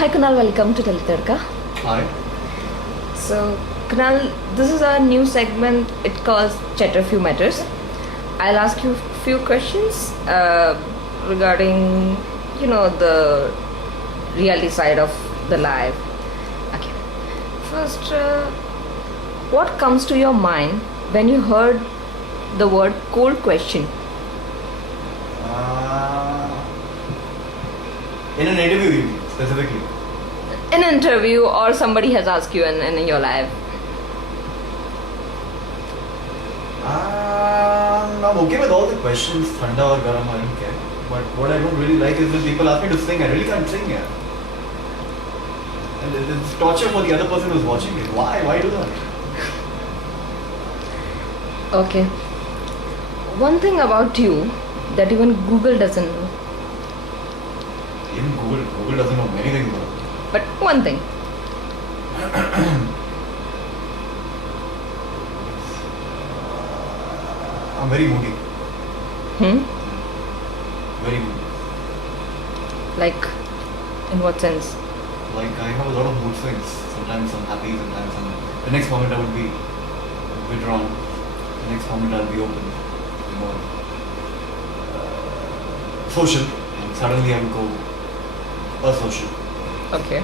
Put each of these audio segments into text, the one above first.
Hi Kunal, welcome to Telly Tadka. Hi. So Kunal, this is our new segment. It calls Chatter Few Matters. I'll ask you a few questions regarding, the reality side of the life. Okay. First, what comes to your mind when you heard the word cold question? In an interview, you mean, specifically? In an interview, or somebody has asked you in your life. I'm okay with all the questions, thanda or garam, I don't care. But what I don't really like is when people ask me to sing. I really can't sing, yeah. And it's torture for the other person who's watching it. Why? Why do that? Okay. One thing about you that even Google doesn't know. Even Google doesn't know many things about it. But one thing. I'm very moody. Very moody. Like, in what sense? Like, I have a lot of mood swings. Sometimes I'm happy, sometimes the next moment I would be withdrawn. The next moment I'll be open, more social, and suddenly I would go asocial. Okay.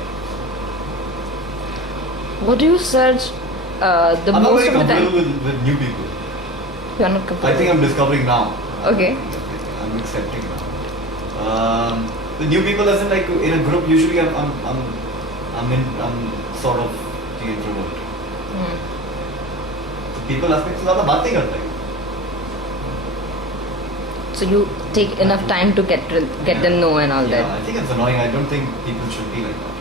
What do you search the I'm not most very of the time? comfortable with new people. You are not comfortable. I think I'm discovering now. Okay. I'm accepting now. With new people, as in like in a group, usually I'm sort of the introvert. So people ask me, "So ज़्यादा बात नहीं करता है?" So you take enough time to get them know and all Yeah, that. I think it's annoying. I don't think people should be like that.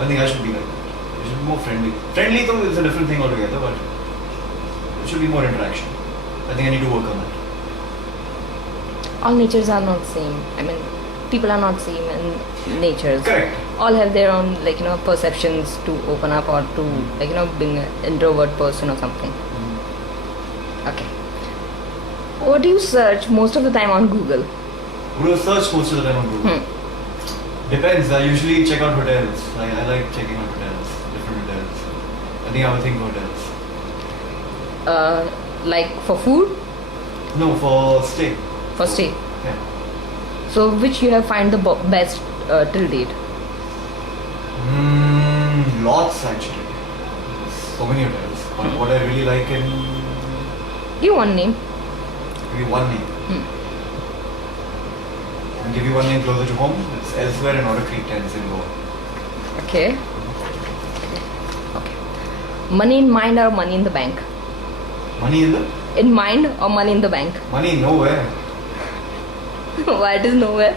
I think I should be like that. We should be more friendly. Friendly though is a different thing altogether, but it should be more interaction. I think I need to work on that. All natures are not same. I mean, people are not same in natures. Correct. All have their own perceptions to open up or to being an introvert person or something. Okay. What do you search most of the time on Google? What do I search most of the time on Google? Depends. I usually check out hotels. I like checking out hotels, different hotels. I think I have a thing for hotels. Like for food? No, for stay. For stay. Yeah. So which you have find the best till date? Lots actually. So many hotels. But what I really like in Give one name. maybe one name. I'll give you one name closer to home. It's elsewhere in Otter Creek, Tennessee, Goa. Okay. Okay. Money in mind or money in the bank? Money in the? In mind or money in the bank? Money nowhere. Why it is nowhere?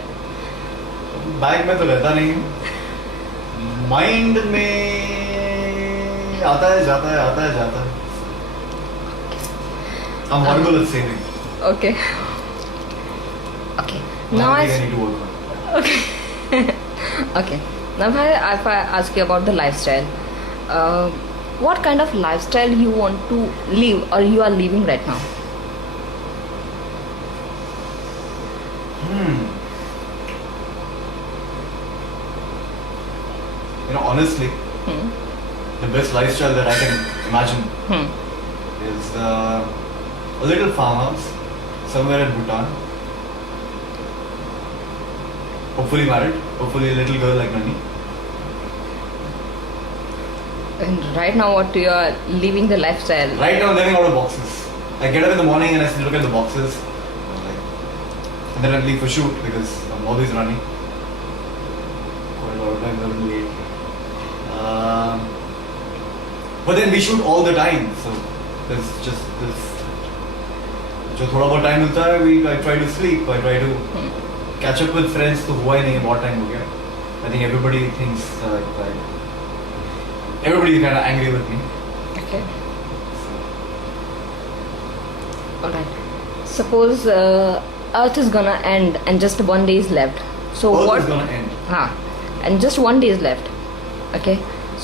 Bank में तो रहता नहीं है. Mind में आता है जाता है आता है जाता है. I'm horrible at saving. Okay. Okay. Now I think I need to work on it. Okay. Okay. Now if I ask you about the lifestyle, what kind of lifestyle you want to live or you are living right now? Honestly, the best lifestyle that I can imagine is a little farmhouse somewhere in Bhutan. Hopefully married. Hopefully a little girl like Nani. And right now, what you are living the lifestyle? Right now, I'm living out of boxes. I get up in the morning and I look at the boxes, and then I leave for shoot because I'm always running. Quite a lot of times I'm late. But then we shoot all the time, so there's just this. जो थोड़ा बहुत time मिलता है, I try to sleep. I try to catch up with friends. तो हुआ ही नहीं, बहुत time हो गया. I think everybody thinks everybody is kind of angry with me. Okay. Alright. Suppose Earth is gonna end and just 1 day is left. So Earth what? is gonna end. And just 1 day is left. Okay.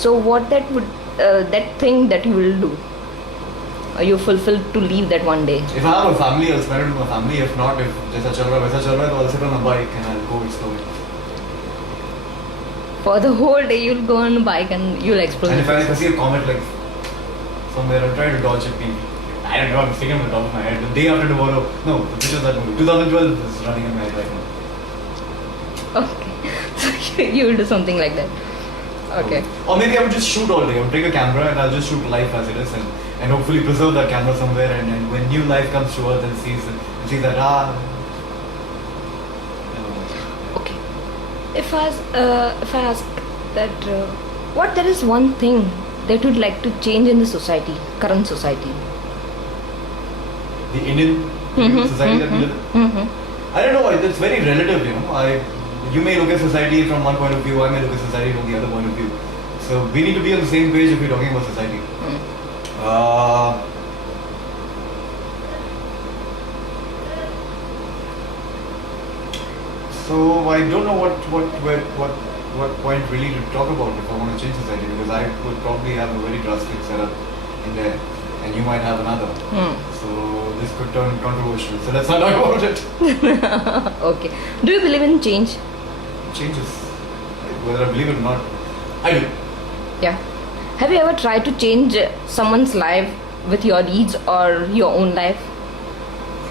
So what that thing that you will do? Are you fulfilled to leave that 1 day? If I have a family, I'll spend it with my family. If not, if जैसा चल रहा है वैसा चल रहा है, तो I'll sit on a bike and I'll go exploring. For the whole day, you'll go on a bike and you'll explore. And the if I places. see a comet like somewhere, I'll try to dodge it. I don't know, I'm thinking on the top of my head. The day after tomorrow, no, which was that movie? 2012 is running in my head right now. Okay, so you will do something like that. Okay. Or maybe I would just shoot all day. I would take a camera and I'll just shoot life as it is and hopefully preserve that camera somewhere and when new life comes to earth and sees that Okay. If I ask that, what there is one thing that you'd like to change in the society, current society? the Indian society that we live in. I don't know. It's very relative, you know. You may look at society from one point of view. I may look at society from the other point of view. So we need to be on the same page if we're talking about society. So I don't know what point really to talk about if I want to change society because I would probably have a very drastic setup in there and you might have another. So this could turn controversial. So let's not talk about it. Okay. Do you believe in change? Changes. Whether I believe it or not, I do. Yeah. Have you ever tried to change someone's life with your deeds or your own life?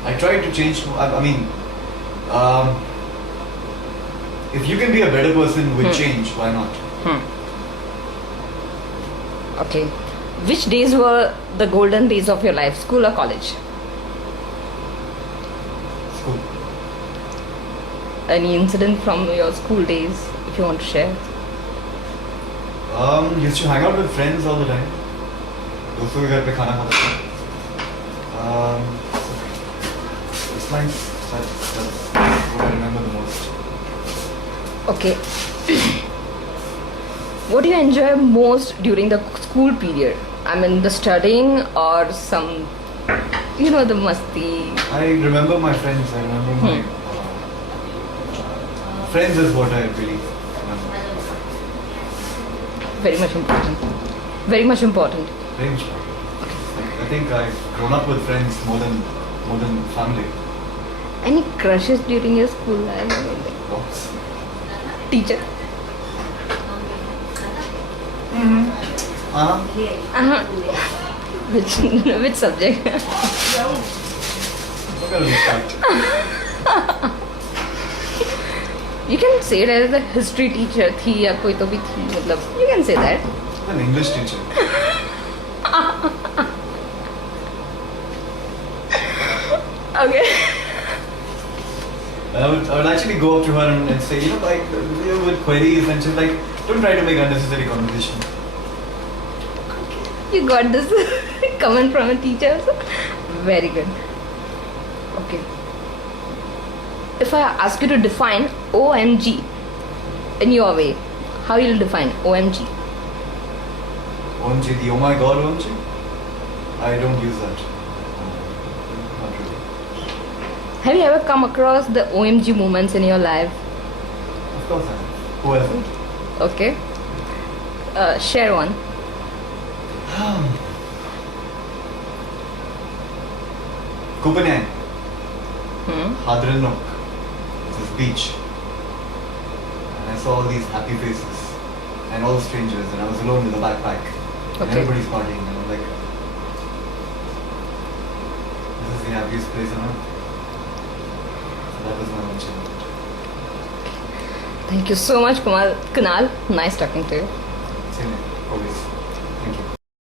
I try to change. I mean, if you can be a better person with change, why not? Okay. Which days were the golden days of your life, school or college? School. Any incident from your school days, if you want to share? Used to hang out with friends all the time. दोस्तों के घर पे खाना खाता था. It's nice. That's what I remember the most. Okay. What do you enjoy most during the school period? I mean, the studying or some, the masti. I remember my friends. I remember my friends is what I really remember. Very much important. Very much important. Very much. I think I've grown up with friends more than family. Any crushes during your school life? Lots. Teacher? Which subject? Look at this. You can say it as a history teacher थी या कोई तो भी थी मतलब you can say that. An English teacher. Okay. I would actually go up to her and say, with queries and she's like, don't try to make unnecessary conversation. You got this comment from a teacher also? Very good. Okay. If I ask you to define OMG in your way, how you'll define OMG? OMG, the oh my god OMG? I don't use that. Not really. Have you ever come across the OMG moments in your life? Of course I have. Who hasn't? Okay. Share one. Copenhagen. Hadrelnok. It's this beach. And I saw all these happy faces. And all the strangers. And I was alone with a backpack. And Okay. everybody's partying. And I'm like, this is the happiest place on earth. So that was my own challenge. Thank you so much, Kunal. Nice talking to you. Same here, always.